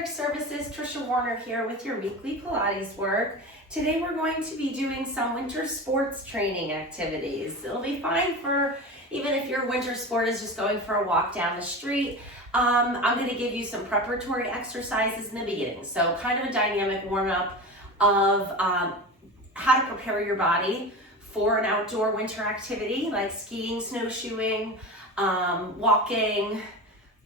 Athletic Services, Trisha Warner here with your weekly Pilates work. Today we're going to be doing some winter sports training activities. It'll be fine for even if your winter sport is just going for a walk down the street. I'm going to give you some preparatory exercises in the beginning. So kind of a dynamic warm-up of how to prepare your body for an outdoor winter activity like skiing, snowshoeing, walking,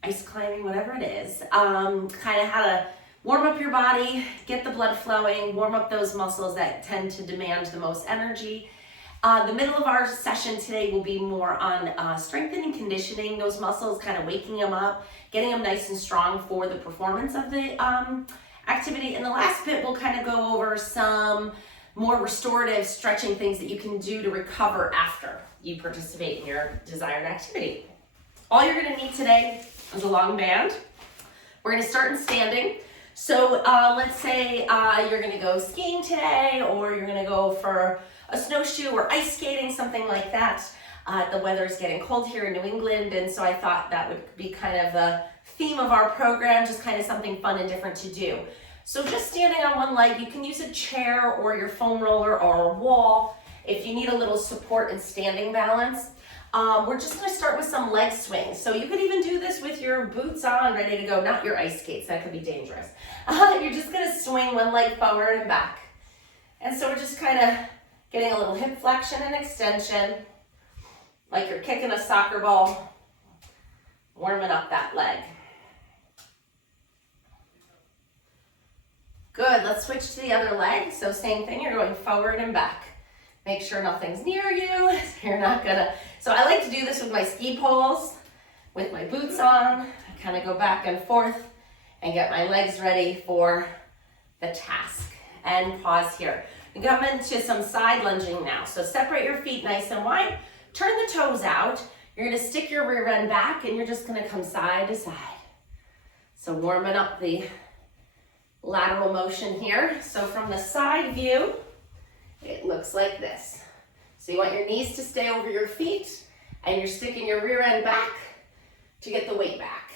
ice climbing, whatever it is. Kind of how to warm up your body, get the blood flowing, warm up those muscles that tend to demand the most energy. The middle of our session today will be more on strengthening, conditioning those muscles, kind of waking them up, getting them nice and strong for the performance of the activity. And the last bit, we'll kind of go over some more restorative stretching things that you can do to recover after you participate in your desired activity. All you're going to need today is a long band. We're going to start in standing. So let's say you're going to go skiing today, or you're going to go for a snowshoe or ice skating, something like that. The weather is getting cold here in New England, and so I thought that would be kind of the theme of our program, just kind of something fun and different to do. So just standing on one leg, you can use a chair or your foam roller or a wall if you need a little support and standing balance. We're just going to start with some leg swings. So you could even do this with your boots on, ready to go, not your ice skates, that could be dangerous. You're just going to swing one leg forward and back. And so we're just kind of getting a little hip flexion and extension, like you're kicking a soccer ball, warming up that leg. Good, let's switch to the other leg. So same thing, you're going forward and back. Make sure nothing's near you. You're not gonna, so I like to do this with my ski poles, with my boots on. I kind of go back and forth and get my legs ready for the task. And pause here. We come into some side lunging now. So separate your feet nice and wide. Turn the toes out. You're gonna stick your rear end back and you're just gonna come side to side. So warming up the lateral motion here. So from the side view, it looks like this. So you want your knees to stay over your feet and you're sticking your rear end back to get the weight back.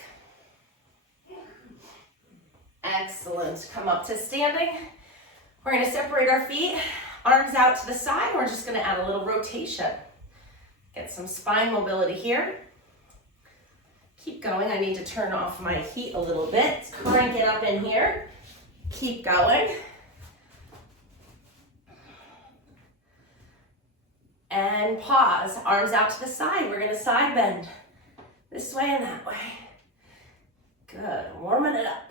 Excellent. Come up to standing. We're going to separate our feet, arms out to the side. We're just going to add a little rotation. Get some spine mobility here. Keep going. I need to turn off my heat a little bit. Crank it up in here. Keep going. And pause, arms out to the side. We're going to side bend this way and that way. Good, warming it up.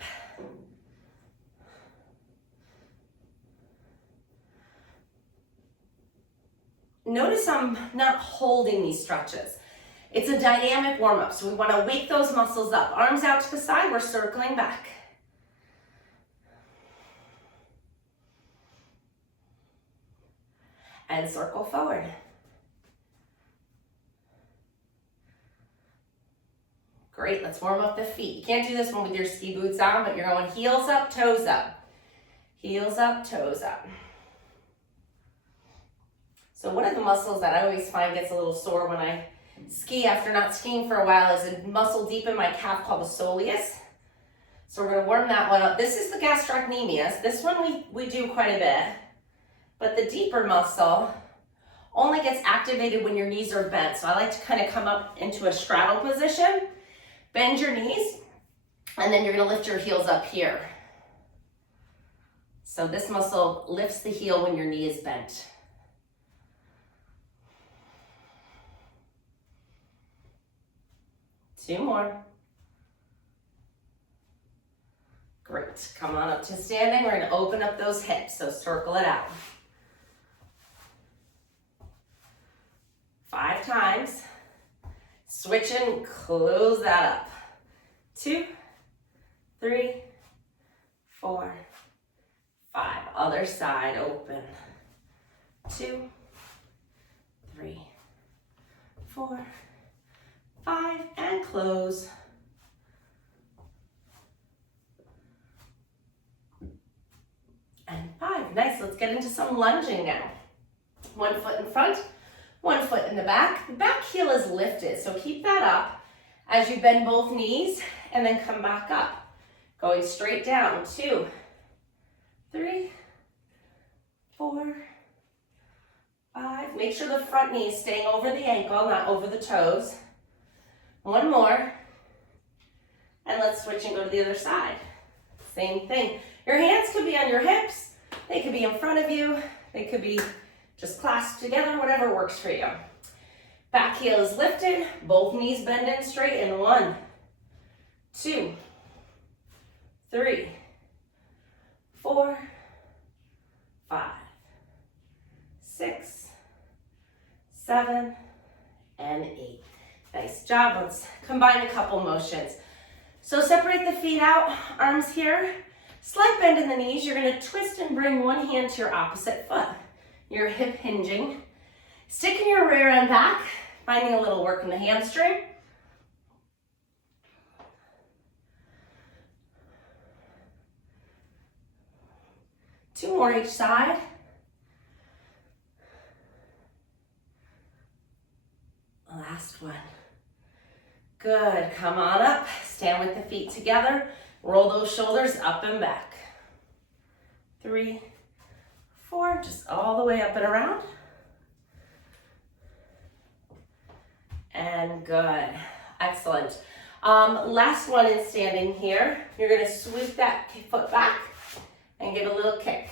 Notice I'm not holding these stretches. It's a dynamic warm-up, so we want to wake those muscles up. Arms out to the side, we're circling back. And circle forward. Great, let's warm up the feet. You can't do this one with your ski boots on, but you're going heels up, toes up. Heels up, toes up. So one of the muscles that I always find gets a little sore when I ski after not skiing for a while is a muscle deep in my calf called the soleus. So we're going to warm that one up. This is the gastrocnemius. This one we do quite a bit. But the deeper muscle only gets activated when your knees are bent. So I like to kind of come up into a straddle position, bend your knees, and then you're going to lift your heels up here. So this muscle lifts the heel when your knee is bent. Two more. Great. Come on up to standing. We're going to open up those hips. So circle it out. 5 times. Switch and close that up. 2, 3, 4, 5. Other side, open. 2, 3, 4, 5, and close. And 5. Nice. Let's get into some lunging now. 1 foot in front, 1 foot in the back. The back heel is lifted, so keep that up as you bend both knees and then come back up. Going straight down, 2, 3, 4, 5. Make sure the front knee is staying over the ankle, not over the toes. One more. And let's switch and go to the other side. Same thing. Your hands could be on your hips. They could be in front of you. They could be just clasped together, whatever works for you. Back heel is lifted. Both knees bend in straight in 1, 2, 3, 4, 5, 6, 7, and 8. Nice job. Let's combine a couple motions. So separate the feet out, arms here. Slight bend in the knees. You're going to twist and bring one hand to your opposite foot. Your hip hinging. Sticking your rear end back, finding a little work in the hamstring. Two more each side. Last one. Good, come on up, stand with the feet together, roll those shoulders up and back. 3, 4, just all the way up and around. And good, excellent. Last one in standing here. You're gonna sweep that foot back and give a little kick.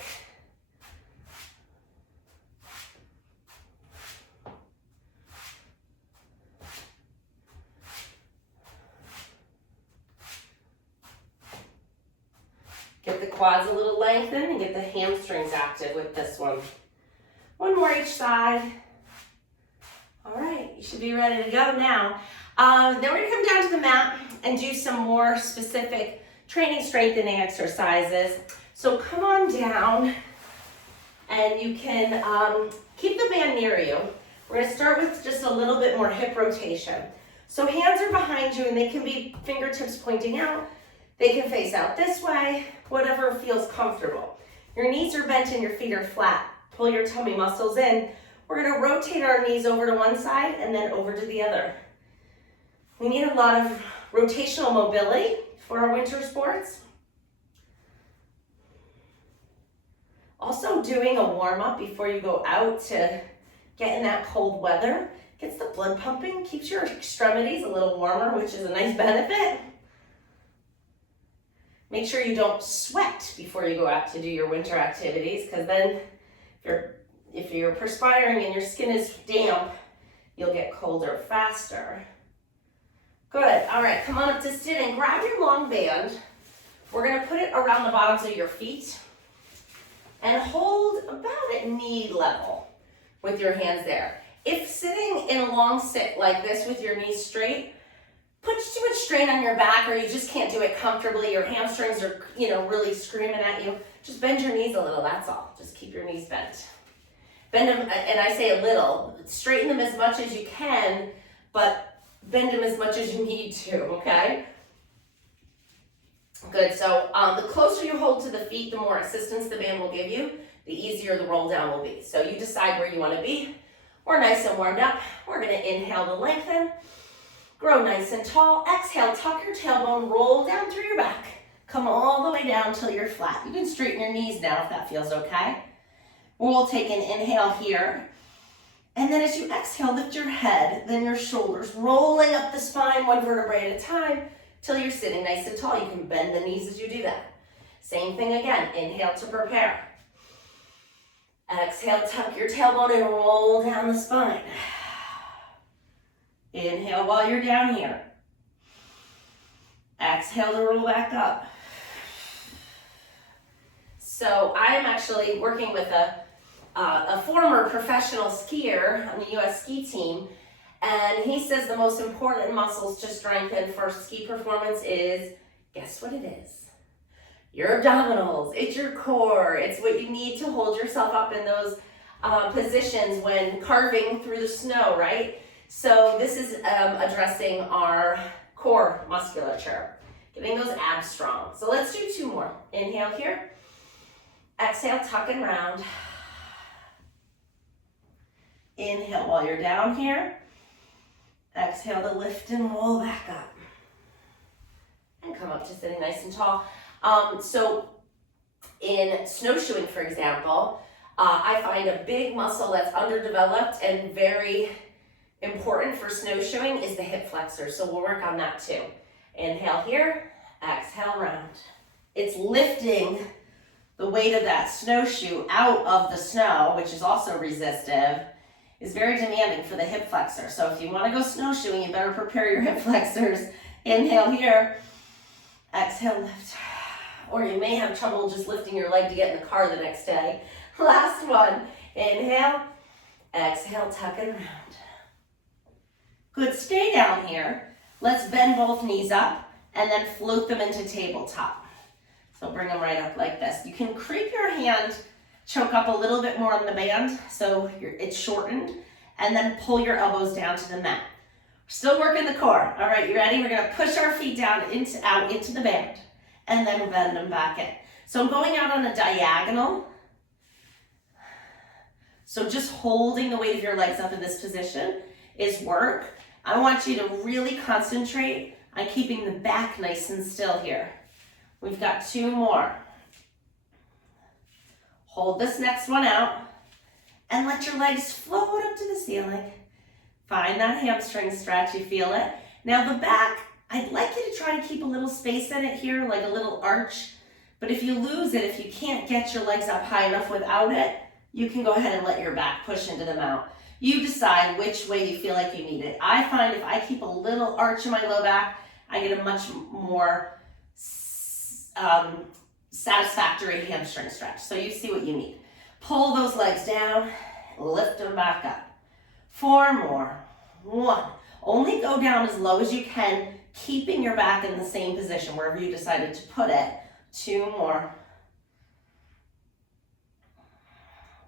Get the quads a little lengthened and get the hamstrings active with this one. One more each side. All right, you should be ready to go now. Then we're gonna come down to the mat and do some more specific training strengthening exercises. So come on down and you can keep the band near you. We're gonna start with just a little bit more hip rotation. So hands are behind you and they can be fingertips pointing out. They can face out this way, whatever feels comfortable. Your knees are bent and your feet are flat. Pull your tummy muscles in. We're gonna rotate our knees over to one side and then over to the other. We need a lot of rotational mobility for our winter sports. Also doing a warm up before you go out to get in that cold weather gets the blood pumping, keeps your extremities a little warmer, which is a nice benefit. Make sure you don't sweat before you go out to do your winter activities, because then if you're perspiring and your skin is damp, you'll get colder faster. Good, all right, come on up to sit and grab your long band. We're gonna put it around the bottoms of your feet and hold about at knee level with your hands there. If sitting in a long sit like this with your knees straight, puts too much strain on your back or you just can't do it comfortably, your hamstrings are, really screaming at you, just bend your knees a little, that's all. Just keep your knees bent. Bend them, and I say a little, straighten them as much as you can, but bend them as much as you need to, okay? Good, so the closer you hold to the feet, the more assistance the band will give you, the easier the roll down will be. So you decide where you wanna be. We're nice and warmed up. We're gonna inhale to lengthen. Grow nice and tall. Exhale, tuck your tailbone, roll down through your back. Come all the way down till you're flat. You can straighten your knees now if that feels okay. We'll take an inhale here. And then as you exhale, lift your head, then your shoulders, rolling up the spine one vertebrae at a time till you're sitting nice and tall. You can bend the knees as you do that. Same thing again. Inhale to prepare. Exhale, tuck your tailbone and roll down the spine. Inhale while you're down here. Exhale to roll back up. So I am actually working with a former professional skier on the U.S. ski team, and he says the most important muscles to strengthen for ski performance is, guess what it is? Your abdominals, it's your core, it's what you need to hold yourself up in those positions when carving through the snow, right? So this is addressing our core musculature, getting those abs strong. So let's do two more. Inhale here. Exhale, tuck and round. Inhale while you're down here. Exhale to lift and roll back up. And come come up to sitting nice and tall. So in snowshoeing, for example, I find a big muscle that's underdeveloped and very important for snowshoeing is the hip flexor. So we'll work on that too. Inhale here, exhale round. It's lifting the weight of that snowshoe out of the snow, which is also resistive, is very demanding for the hip flexor. So if you want to go snowshoeing, you better prepare your hip flexors. Inhale here, exhale lift. Or you may have trouble just lifting your leg to get in the car the next day. Last one, inhale, exhale, tuck and round. Good, stay down here. Let's bend both knees up and then float them into tabletop. So bring them right up like this. You can creep your hand, choke up a little bit more on the band so it's shortened, and then pull your elbows down to the mat. Still working the core. All right, you ready? We're gonna push our feet down out into the band and then bend them back in. So I'm going out on a diagonal. So just holding the weight of your legs up in this position is work. I want you to really concentrate on keeping the back nice and still here. We've got 2 more. Hold this next one out and let your legs float up to the ceiling. Find that hamstring stretch, you feel it. Now the back, I'd like you to try to keep a little space in it here, like a little arch. But if you lose it, if you can't get your legs up high enough without it, you can go ahead and let your back push into the mount. You decide which way you feel like you need it. I find if I keep a little arch in my low back, I get a much more satisfactory hamstring stretch. So you see what you need. Pull those legs down, lift them back up. 4 more. 1. Only go down as low as you can, keeping your back in the same position wherever you decided to put it. 2 more.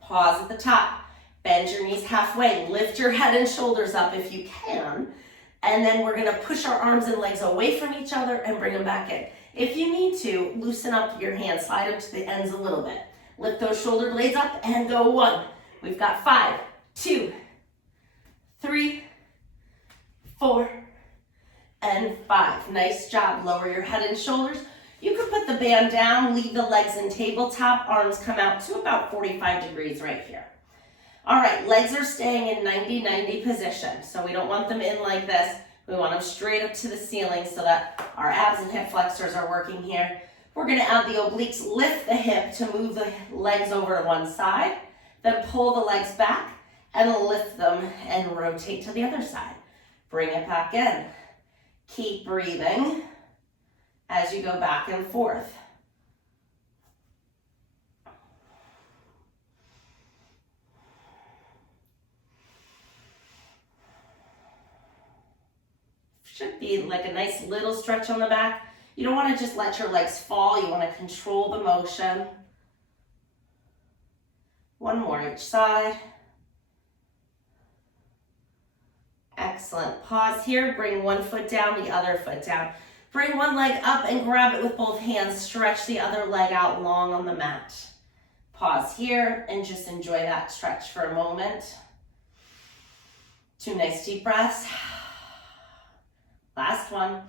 Pause at the top. Bend your knees halfway. Lift your head and shoulders up if you can. And then we're gonna push our arms and legs away from each other and bring them back in. If you need to, loosen up your hands, slide them to the ends a little bit. Lift those shoulder blades up and go 1. We've got 5, 2, 3, 4, and 5. Nice job. Lower your head and shoulders. You can put the band down, leave the legs in tabletop, arms come out to about 45 degrees right here. All right, legs are staying in 90-90 position, so we don't want them in like this. We want them straight up to the ceiling so that our abs and hip flexors are working here. We're gonna add the obliques, lift the hip to move the legs over to one side, then pull the legs back and lift them and rotate to the other side. Bring it back in. Keep breathing as you go back and forth. Should be like a nice little stretch on the back. You don't want to just let your legs fall. You want to control the motion. 1 more each side. Excellent. Pause here. Bring one foot down, the other foot down. Bring one leg up and grab it with both hands. Stretch the other leg out long on the mat. Pause here and just enjoy that stretch for a moment. 2 nice deep breaths. Last one.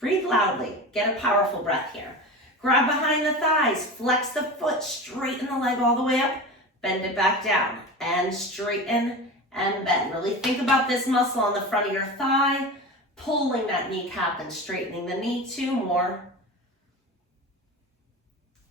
Breathe loudly. Get a powerful breath here. Grab behind the thighs. Flex the foot. Straighten the leg all the way up. Bend it back down. And straighten and bend. Really think about this muscle on the front of your thigh. Pulling that kneecap and straightening the knee. 2 more.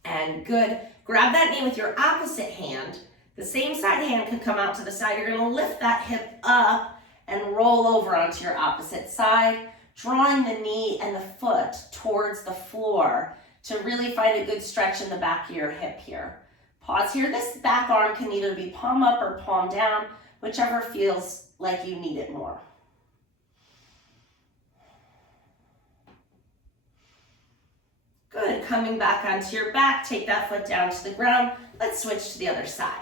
And good. Grab that knee with your opposite hand. The same side hand can come out to the side. You're gonna lift that hip up and roll over onto your opposite side, drawing the knee and the foot towards the floor to really find a good stretch in the back of your hip here. Pause here. This back arm can either be palm up or palm down, whichever feels like you need it more. Good. Coming back onto your back, take that foot down to the ground. Let's switch to the other side.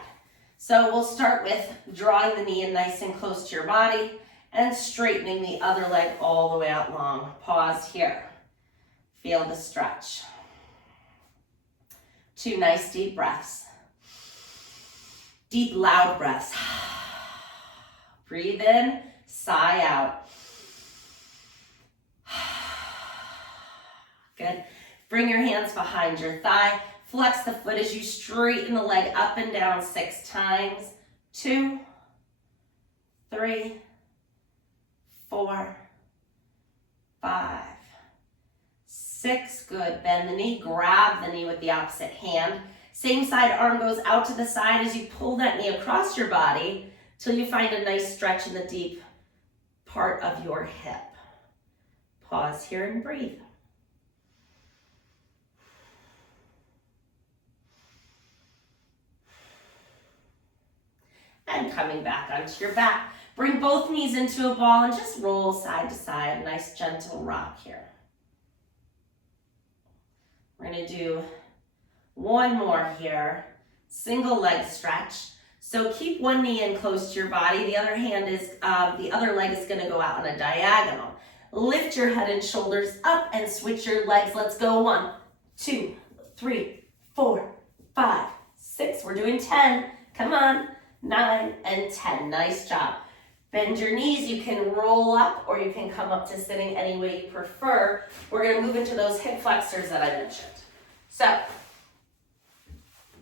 So we'll start with drawing the knee in nice and close to your body and straightening the other leg all the way out long. Pause here. Feel the stretch. 2 nice deep breaths. Deep, loud breaths. Breathe in, sigh out. Bring your hands behind your thigh. Flex the foot as you straighten the leg up and down 6 times. 2, 3, 4, 5, 6. Good. Bend the knee. Grab the knee with the opposite hand. Same side arm goes out to the side as you pull that knee across your body till you find a nice stretch in the deep part of your hip. Pause here and breathe. And coming back onto your back. Bring both knees into a ball and just roll side to side. Nice gentle rock here. We're going to do one more here. Single leg stretch. So keep one knee in close to your body. The other leg is going to go out on a diagonal. Lift your head and shoulders up and switch your legs. Let's go. 1, 2, 3, 4, 5, 6. We're doing 10. Come on. 9 and 10. Nice job. Bend your knees. You can roll up or you can come up to sitting any way you prefer. We're going to move into those hip flexors that I mentioned. So,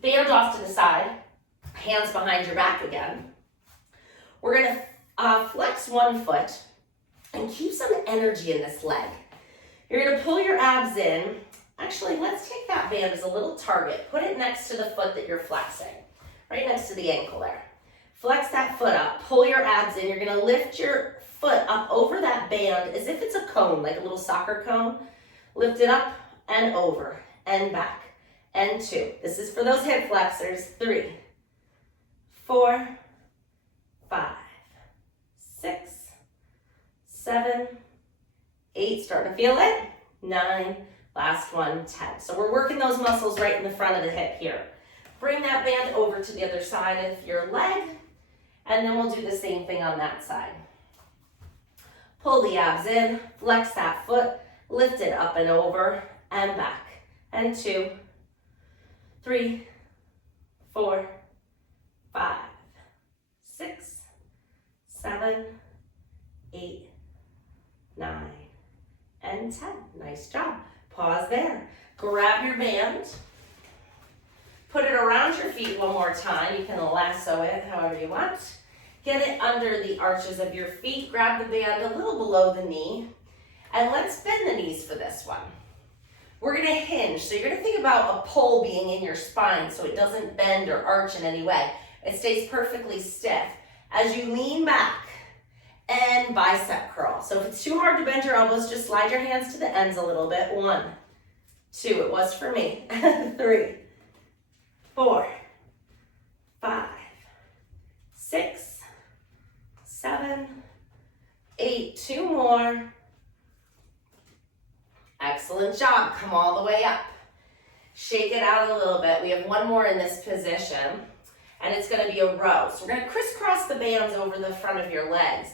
band off to the side. Hands behind your back again. We're going to flex one foot and keep some energy in this leg. You're going to pull your abs in. Actually, let's take that band as a little target. Put it next to the foot that you're flexing, right next to the ankle there. Flex that foot up, pull your abs in. You're going to lift your foot up over that band as if it's a cone, like a little soccer cone. Lift it up and over and back and 2. This is for those hip flexors. 3, 4, 5, 6, 7, 8. Starting to feel it. 9. Last one, 10. So we're working those muscles right in the front of the hip here. Bring that band over to the other side of your leg, and then we'll do the same thing on that side. Pull the abs in, flex that foot, lift it up and over, and back. And 2, 3, 4, 5, 6, 7, 8, 9, and 10. Nice job. Pause there. Grab your band. Put it around your feet one more time. You can lasso it however you want. Get it under the arches of your feet. Grab the band a little below the knee. And let's bend the knees for this one. We're going to hinge. So you're going to think about a pole being in your spine so it doesn't bend or arch in any way. It stays perfectly stiff. As you lean back and bicep curl. So if it's too hard to bend your elbows, just slide your hands to the ends a little bit. 1, 2, it was for me. 3, 4, 5, 6, 7, 8. 2 more. Excellent job. Come all the way up. Shake it out a little bit. We have one more in this position, and it's going to be a row. So we're going to crisscross the bands over the front of your legs.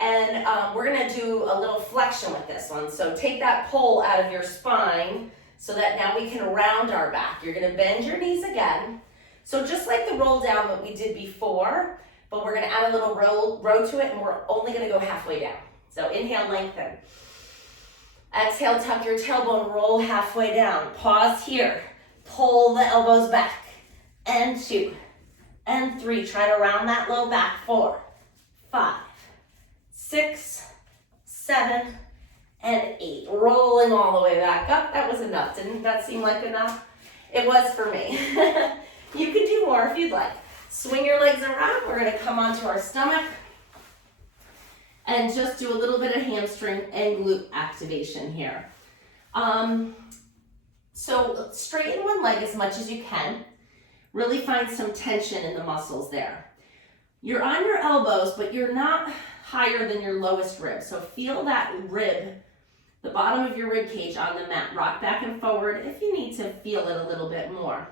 And we're going to do a little flexion with this one. So take that pole out of your spine so that now we can round our back. You're going to bend your knees again. So just like the roll down that we did before, but we're going to add a little row to it, and we're only going to go halfway down. So inhale, lengthen. Exhale, tuck your tailbone, roll halfway down. Pause here. Pull the elbows back. And 2, and 3. Try to round that low back. 4, 5, 6, 7, and 8. Rolling all the way back up. That was enough. Didn't that seem like enough? It was for me. You can do more if you'd like. Swing your legs around. We're going to come onto our stomach and just do a little bit of hamstring and glute activation here. So straighten one leg as much as you can. Really find some tension in the muscles there. You're on your elbows, but you're not higher than your lowest rib. So feel that rib, the bottom of your rib cage on the mat. Rock back and forward if you need to feel it a little bit more.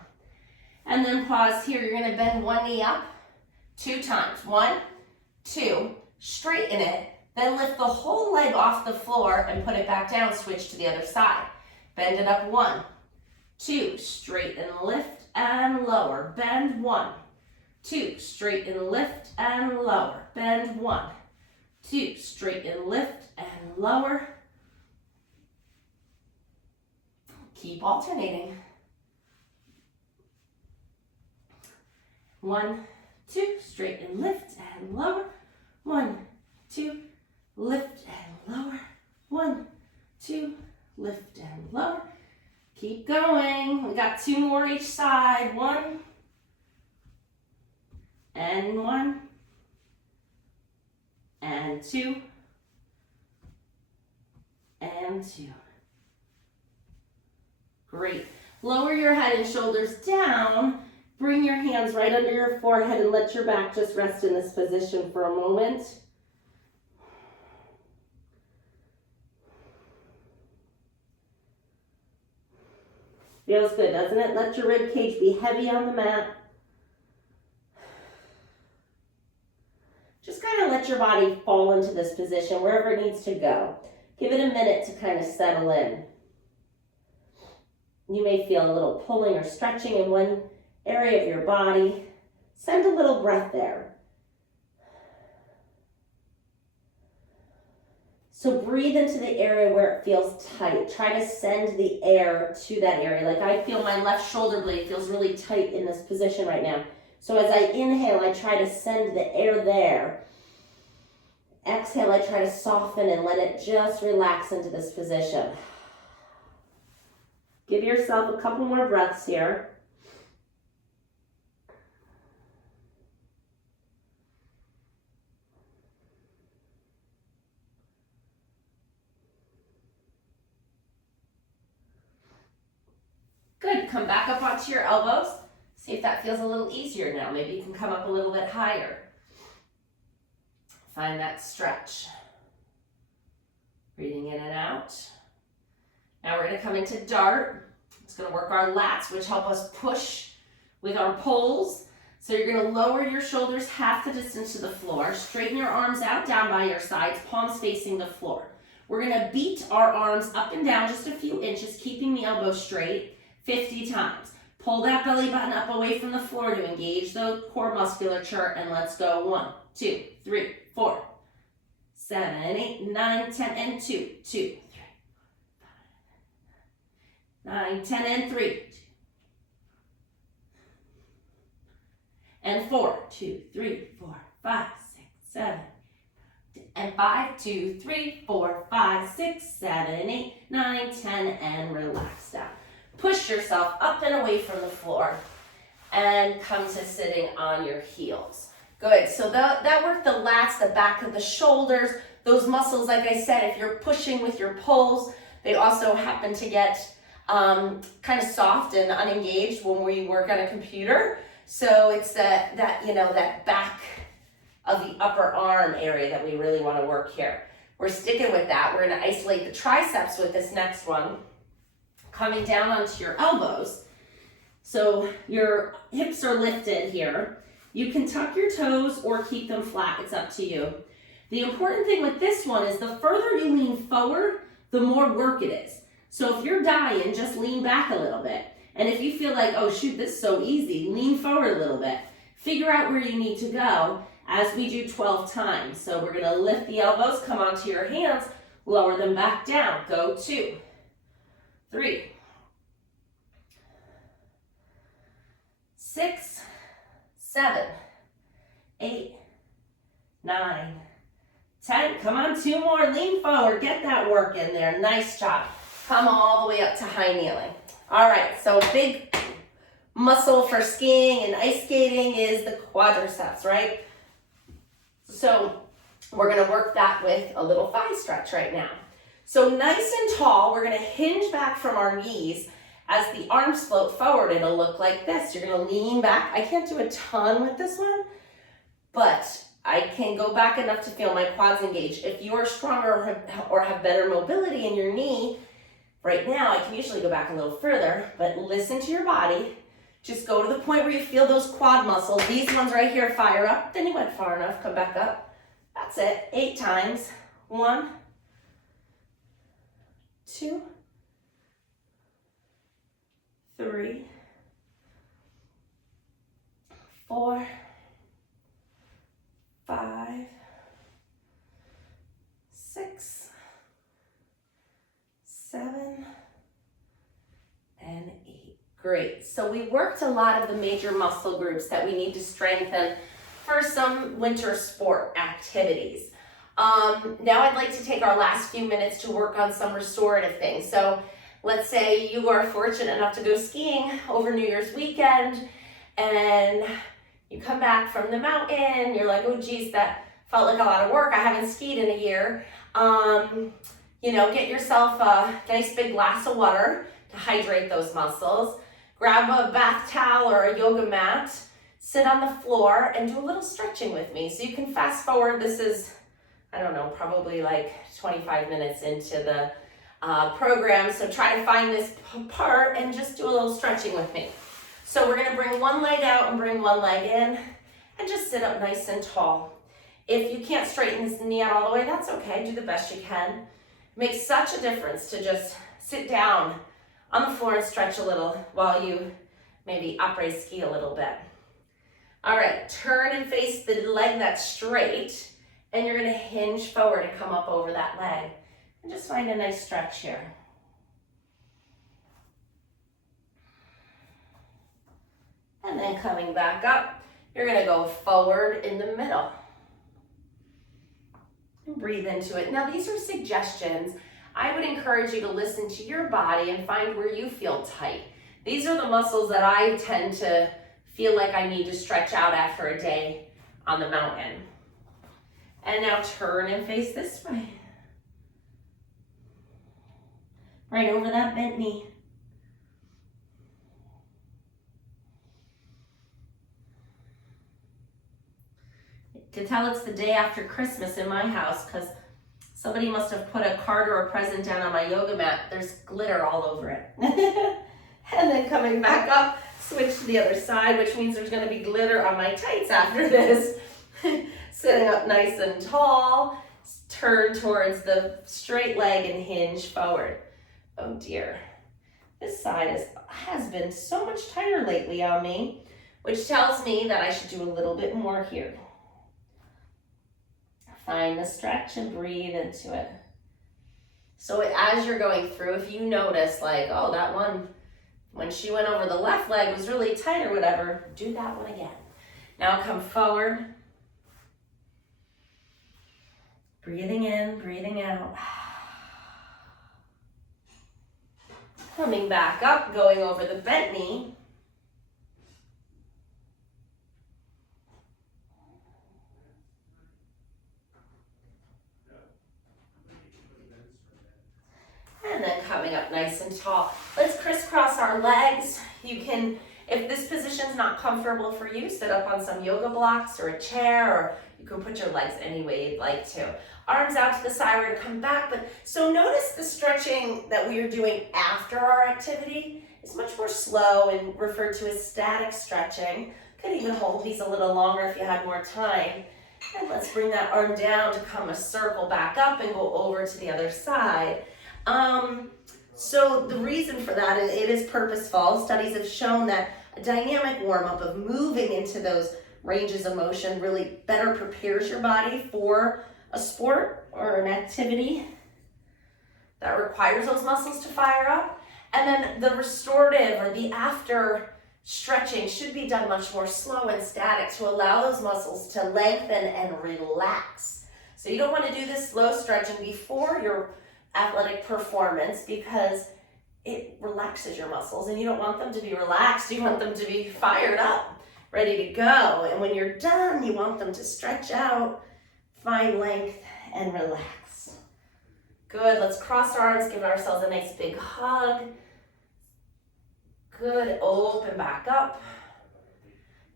And then pause here. You're going to bend one knee up 2 times. 1, 2. Straighten it. Then lift the whole leg off the floor and put it back down. Switch to the other side. Bend it up. 1, 2. Straighten, lift, and lower. Bend. 1, 2. Straighten, lift, and lower. Bend. 1, 2. Straighten, lift, and lower. Keep alternating. 1, 2, straight and lift and lower. 1, 2, lift and lower. 1, 2, lift and lower. Keep going. We got 2 more each side. 1 and 1 and 2 and 2. Great. Lower your head and shoulders down. Bring your hands right under your forehead and let your back just rest in this position for a moment. Feels good, doesn't it? Let your rib cage be heavy on the mat. Just kind of let your body fall into this position wherever it needs to go. Give it a minute to kind of settle in. You may feel a little pulling or stretching in one area of your body. Send a little breath there. So breathe into the area where it feels tight. Try to send the air to that area. Like I feel my left shoulder blade feels really tight in this position right now. So as I inhale, I try to send the air there. Exhale, I try to soften and let it just relax into this position. Give yourself a couple more breaths here. Good, come back up onto your elbows. See if that feels a little easier now. Maybe you can come up a little bit higher. Find that stretch. Breathing in and out. Now we're gonna come into dart. It's gonna work our lats, which help us push with our poles. So you're gonna lower your shoulders half the distance to the floor. Straighten your arms out down by your sides, palms facing the floor. We're gonna beat our arms up and down just a few inches, keeping the elbow straight 50 times. Pull that belly button up away from the floor to engage the core musculature, and let's go. 1, 2, 3, 4, 7, 8, 9, 10, and 2, 2, 3, 9, 10, and 3, and 4, 2, 3, 4, 5, 6, 7, and 5, 2, 3, 4, 5, 6, 7, 8, 9, 10, and relax down. Push yourself up and away from the floor and come to sitting on your heels. Good, so that worked the lats, the back of the shoulders, those muscles, like I said, if you're pushing with your poles, they also happen to get kind of soft and unengaged when we work on a computer. So it's that back of the upper arm area that we really want to work here. We're sticking with that. We're going to isolate the triceps with this next one. Coming down onto your elbows. So your hips are lifted here. You can tuck your toes or keep them flat. It's up to you. The important thing with this one is the further you lean forward, the more work it is. So if you're dying, just lean back a little bit. And if you feel like, oh shoot, this is so easy, lean forward a little bit. Figure out where you need to go as we do 12 times. So we're gonna lift the elbows, come onto your hands, lower them back down. Go 2, 3, 6, 7, 8, 9, 10. Come on, 2 more. Lean forward. Get that work in there. Nice job. Come all the way up to high kneeling. All right, so big muscle for skiing and ice skating is the quadriceps, right? So we're going to work that with a little thigh stretch right now. So nice and tall, we're going to hinge back from our knees. As the arms float forward, it'll look like this. You're going to lean back. I can't do a ton with this one, but I can go back enough to feel my quads engaged. If you are stronger or have better mobility in your knee, right now I can usually go back a little further, but listen to your body. Just go to the point where you feel those quad muscles. These ones right here fire up. Then you went far enough. Come back up. That's it. 8 times. 1, 2, 3, 4, 5, 6, 7, Great. So we worked a lot of the major muscle groups that we need to strengthen for some winter sport activities. Now I'd like to take our last few minutes to work on some restorative things. So let's say you are fortunate enough to go skiing over New Year's weekend and you come back from the mountain, you're like, oh geez, that felt like a lot of work. I haven't skied in a year. Get yourself a nice big glass of water to hydrate those muscles. Grab a bath towel or a yoga mat, sit on the floor and do a little stretching with me. So you can fast forward. This is, I don't know, probably like 25 minutes into the program. So try to find this part and just do a little stretching with me. So we're gonna bring one leg out and bring one leg in and just sit up nice and tall. If you can't straighten this knee out all the way, that's okay, do the best you can. It makes such a difference to just sit down on the floor and stretch a little while you maybe après ski a little bit. All right, turn and face the leg that's straight, and you're gonna hinge forward and come up over that leg. And just find a nice stretch here. And then coming back up, you're gonna go forward in the middle. And breathe into it. Now these are suggestions. I would encourage you to listen to your body and find where you feel tight. These are the muscles that I tend to feel like I need to stretch out after a day on the mountain. And now turn and face this way. Right over that bent knee. You can tell it's the day after Christmas in my house because somebody must have put a card or a present down on my yoga mat. There's glitter all over it. And then coming back up, switch to the other side, which means there's gonna be glitter on my tights after this. Sitting up nice and tall, turn towards the straight leg and hinge forward. Oh dear, this side has been so much tighter lately on me, which tells me that I should do a little bit more here. Find the stretch and breathe into it. So as you're going through, if you notice like, oh, that one, when she went over the left leg was really tight or whatever, do that one again. Now come forward. Breathing in, breathing out. Coming back up, going over the bent knee. And then coming up nice and tall. Let's crisscross our legs. You can, if this position's not comfortable for you, sit up on some yoga blocks or a chair, or you can put your legs any way you'd like to. Arms out to the side, we're gonna come back. So notice the stretching that we are doing after our activity is much more slow and referred to as static stretching. Could even hold these a little longer if you had more time. And let's bring that arm down to come a circle back up and go over to the other side. So the reason for that, it is purposeful. Studies have shown that a dynamic warm-up of moving into those ranges of motion really better prepares your body for a sport or an activity that requires those muscles to fire up. And then the restorative or the after stretching should be done much more slow and static to allow those muscles to lengthen and relax. So you don't want to do this slow stretching before your athletic performance because it relaxes your muscles and you don't want them to be relaxed. You want them to be fired up, ready to go. And when you're done, you want them to stretch out, find length, and relax. Good, let's cross our arms, give ourselves a nice big hug. Good, open back up.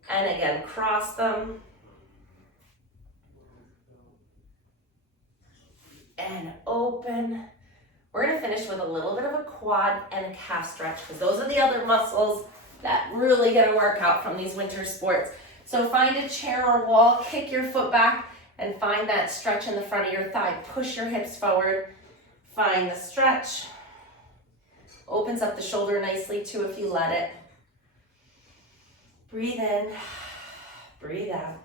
And again, cross them. And open. We're gonna finish with a little bit of a quad and a calf stretch because those are the other muscles that really get a workout from these winter sports. So find a chair or wall, kick your foot back, and find that stretch in the front of your thigh. Push your hips forward, find the stretch. Opens up the shoulder nicely too if you let it. Breathe in, breathe out.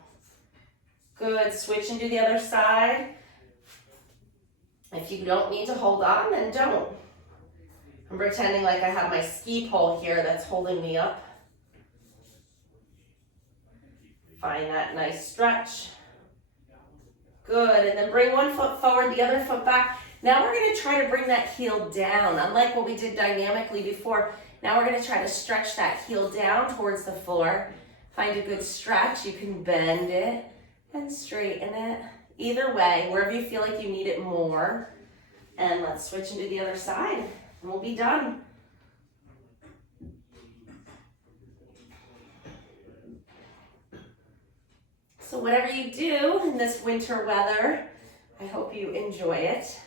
Good, switch and do the other side. If you don't need to hold on, then don't. I'm pretending like I have my ski pole here that's holding me up. Find that nice stretch. Good, and then bring one foot forward, the other foot back. Now we're gonna try to bring that heel down. Unlike what we did dynamically before, now we're gonna try to stretch that heel down towards the floor. Find a good stretch. You can bend it and straighten it. Either way, wherever you feel like you need it more. And let's switch into the other side, and we'll be done. So whatever you do in this winter weather, I hope you enjoy it.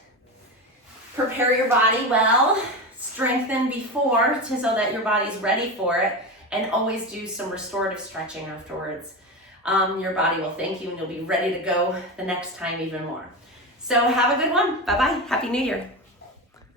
Prepare your body well, strengthen before so that your body's ready for it, and always do some restorative stretching afterwards. Your body will thank you and you'll be ready to go the next time even more. So have a good one. Bye-bye. Happy New Year.